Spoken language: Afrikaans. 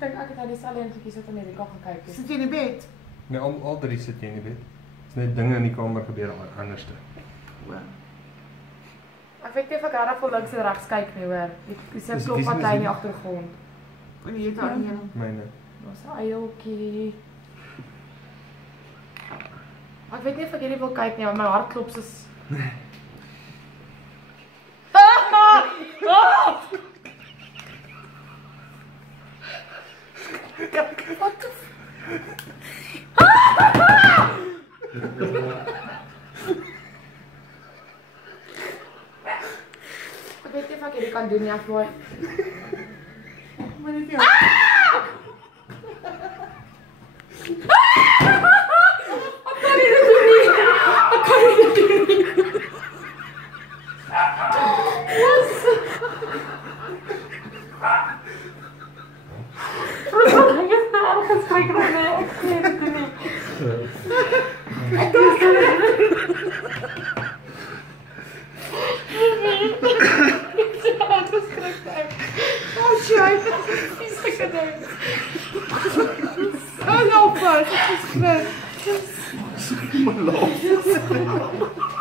dink ek het dieselfde een gekies wat Amerika gekyk het. Sit jy in die bed? Nee, al drie sit jy in die bed. Dis net dinge in die kamer gebeur anderste. Ek weet nie of ek regtig vir links en regs kyk nie, hoor. Ek sê klop wat lê in die agtergrond. En jy het daar een. Myne. Daar's 'n eiltjie. Ek weet nie of ek hierdie wil kyk nie, want my hart klop soos Wat die Ek weet nie of ek hierdie kan doen nie, ek waai. Maar net jou. Ek kan nie dit doen nie. Ek kan nie dit doen nie. Ek is nou al geskryk na my. Ek kan nie dit doen nie. Ek kan nie Oh, shit. He's like a ding. Oh, no, but it's just My love.